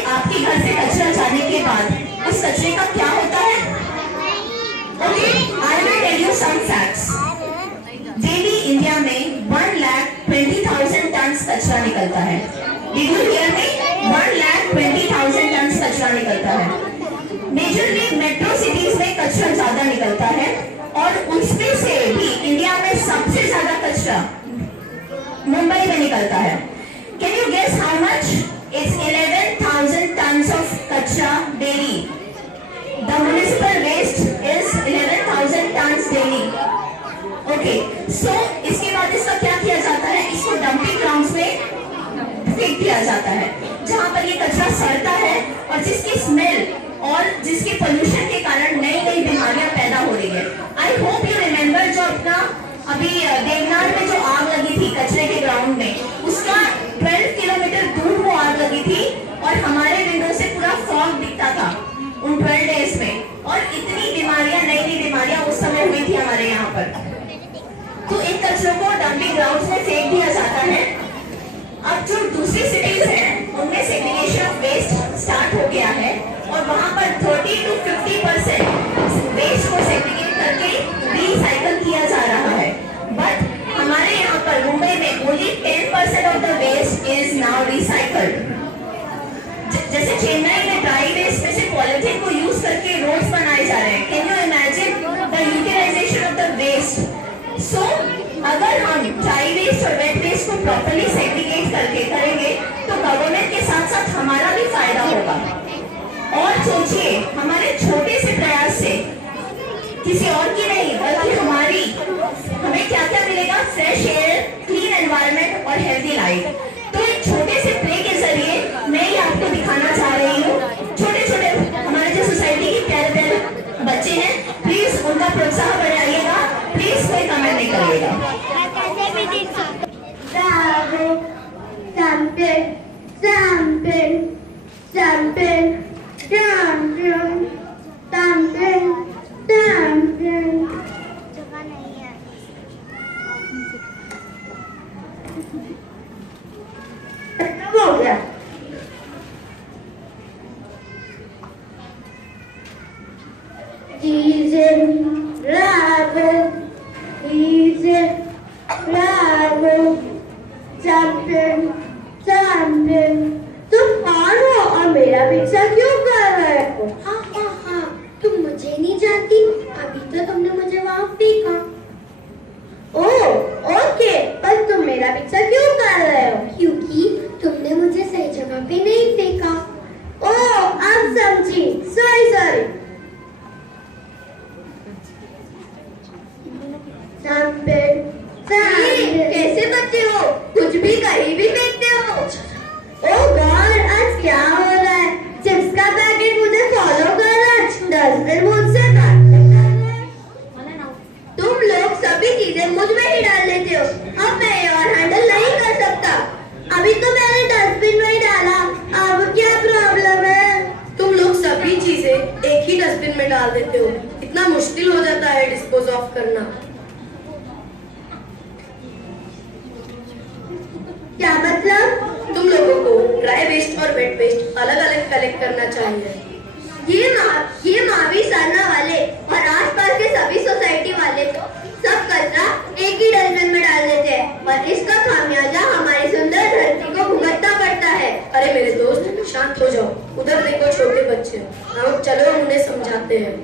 कि आपके घर से कचरा जाने के बाद उस कचरे का क्या होता है? Okay, I will tell you some facts. Daily India में 1,20,000 टन कचरा निकलता है। Did you hear me? 1,20,000 ton कचरा निकलता है। मेजरली मेट्रो सिटीज में कचरा ज्यादा निकलता है और उसमें से भी इंडिया में सबसे ज्यादा कचरा मुंबई में निकलता है। Can you guess how much? It's 11,000 tons of kachra daily. The municipal waste is 11,000 tons daily. Okay, so इसके बाद इसका क्या किया जाता है? इसको डंपिंग ग्राउंड्स में फेंक दिया जाता है, जहां पर ये कचरा सड़ता है और जिसकी स्मेल और जिसके पोल्यूशन के कारण नई नई बीमारियां पैदा हो रही है। आई होप यू रिमेम्बर जो अपना अभी देवनार में जो आग लगी थी कचरे के ग्राउंड में, उसका 12 किलोमीटर दूर वो आग लगी थी और हमारे विंडो से पूरा फॉग दिखता था उन 12 डेज में। और इतनी बीमारियां, नई नई बीमारियां उस समय हुई थी हमारे यहाँ पर। तो इन कचरों को डंपिंग ग्राउंड में फेंक दिया जाता है। अब जो दूसरी सिटीज हैं उनमें सेग्रीगेशन ऑफ वेस्ट स्टार्ट हो गया है और वहां पर 30 to 50% वेस्ट को सेग्रीगेट करके रिसाइकल किया जा रहा है। बट हमारे यहाँ पर मुंबई में only 10% of the waste is now recycled. जैसे चेन्नई में ड्राई वेस्ट में से पॉलिथीन को यूज करके रोड्स बनाए जा रहे हैं। Can you imagine the utilization of the waste? So अगर हम ड्राई वेस्ट और वेट वेस्ट को प्रॉपर्ली सेग्रीगेट करके करेंगे तो गवर्नमेंट के साथ साथ हमारा भी फायदा होगा। और सोचिए, हमारे छोटे से प्रयास से, किसी और की नहीं बल्कि हमारी, हमें क्या क्या मिलेगा? फ्रेश एयर, क्लीन एनवायरनमेंट और हेल्दी लाइफ। तो एक छोटे से प्ले के जरिए मैं ये आपको दिखाना चाह रही हूँ। छोटे छोटे हमारे जो सोसाइटी के प्यारे प्यारे बच्चे हैं, प्लीज उनका प्रोत्साहन बढ़ाइएगा। प्लीज कोई कमेंट नहीं करिएगा। हो गया। तुम कौन हो और मेरा पीछा क्यों कर रहे हो? हाँ, तुम मुझे नहीं जानती। अभी तो तुमने मुझे वहाँ फेंका। ओह, ओके, पर तुम मेरा पीछा क्यों कर रहे हो? क्योंकि तुमने मुझे सही जगह पे नहीं फेंका। ओह, अब समझी। सॉरी। कैसे बच्चे हो? कुछ भी कहीं भी फेंकते हो। ओह गॉड, आज क्या हो रहा है? चिप्स का पैकेट मुझे फॉलो कर रहा है, डस्टबिन मुझसे काट रहा है। तुम लोग सभी चीजें मुझ में ही डाल लेते हो। अब मैं ये और हैंडल नहीं कर सकता। अभी तो मैंने डस्टबिन में ही डाला, अब क्या प्रॉब्लम है? तुम लोग सभी चीजें एक ही डस्टबिन में डाल देते हो। इतना मुश्किल हो जाता है डिस्पोज ऑफ करना। क्या मतलब? तुम लोगों को ड्राई वेस्ट और वेट वेस्ट अलग अलग कलेक्ट करना चाहिए। ये मावी सरना वाले और आसपास के सभी सोसाइटी वाले तो सब कचरा एक ही डस्टबिन में डाल देते हैं और इसका खामियाजा हमारी सुंदर धरती को भुगतना पड़ता है। अरे मेरे दोस्त, शांत हो जाओ। उधर देखो छोटे बच्चे, हम चलो उन्हें समझाते हैं।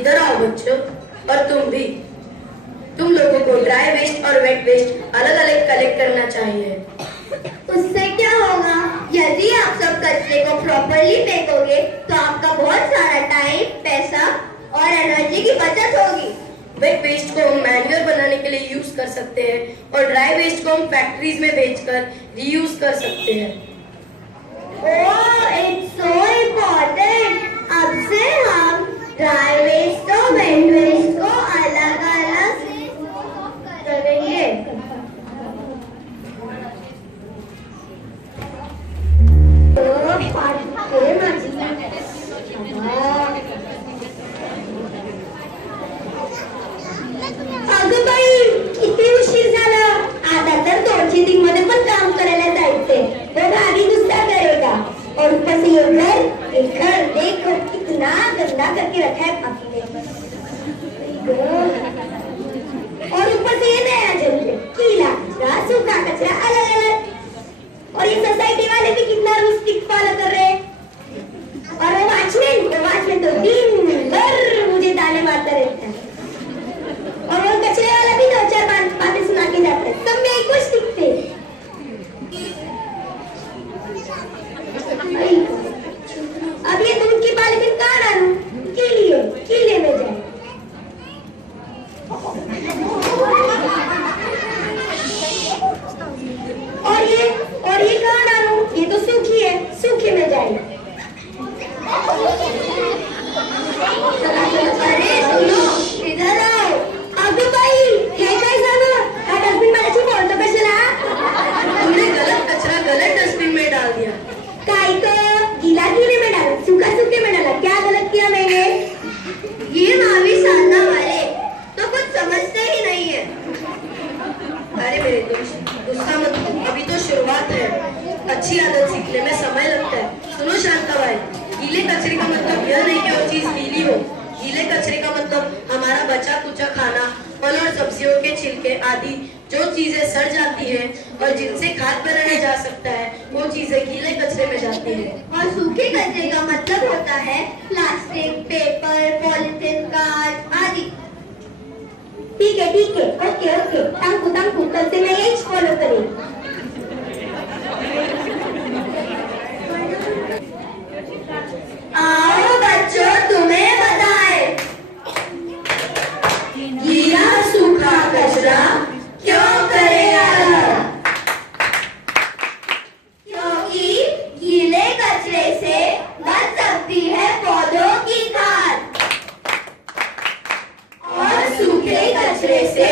इधर आओ बच्चों, और तुम भी। तुम लोगों को ड्राई वेस्ट और वेट वेस्ट अलग अलग कलेक्ट करना चाहिए। उससे क्या होगा? यदि आप सब कचरे को प्रॉपर्ली फेंकोगे तो आपका बहुत सारा टाइम, पैसा और एनर्जी की बचत होगी। वेट वेस्ट को हम मैन्योर बनाने के लिए यूज कर सकते हैं और ड्राई वेस्ट को हम फैक्ट्रीज में बेचकर रीयूज कर सकते हैं। ओह, इट्स सो इम्पोर्टेंट। अब से हम ड्राई वेस्ट और वेट वेस्ट को अलग अलग करेंगे। अगं बाई, किती उशीर झाला। आता तर 2 मध्ये पण काम करायला जायचंय. तो गाडी नुसता करेगा और से ये घर देखो कितना गंदा करके रखा है भाभी ने। और ऊपर से ये नया जल गीला कचरा सूखा कचरा अलग अलग। और ये सोसाइटी वाले भी कितना रूल स्ट्रिक्ट फॉलो कर रहे हैं। और वो वॉचमैन तो दिन भर मुझे ताने मारता रहता है। और वो कचरे वाला भी 2-4 बातें सुना के जाता है। सब में एक कुछ दिखते। अब ये दूध की पॉलिथीन कहाँ डालूं? कीले में जाए। और ये कहाँ डालूं? ये तो सूखी है, सूखे में जाए। अरे सुनो, इधर आओ। अबू भाई, हे काय झालं? हा डस्टबिन माझ्याशी बोलतो कशाला? तुमने गलत कचरा गलत डस्टबिन में डाल दिया। काय तो गीला गीले में डाला, सूखा सूखे में डाला। क्या गलत किया मैंने? ये मावी साधना वाले तो कुछ समझते ही नहीं है। अरे मेरे दोस्त, गुस्सा मत करो, अभी तो शुरुआत है। अच्छी आदत सीखने में समय लगता है। सुनो शांता भाई, गीले कचरे का मतलब यह नहीं कि वो चीज गीली हो। गीले कचरे का मतलब हमारा बचा कुचा खाना, फल और सब्जियों के छिलके आदि जो चीजें सड़ जाती हैं और जिनसे खाद बनाया जा सकता है, वो चीजें गीले कचरे में जाती हैं। और सूखे कचरे का मतलब होता है प्लास्टिक, पेपर, पॉलिथीन, कांच आदि। ठीक है, ओके। तंकु कल से मैं यही फॉलो करेंगी। आओ बच्चों, तुम्हें बताएं, गीला सूखा कचरा क्यों करें अलग? क्योंकि गीले कचरे से बन सकती है पौधों की खाद और सूखे कचरे से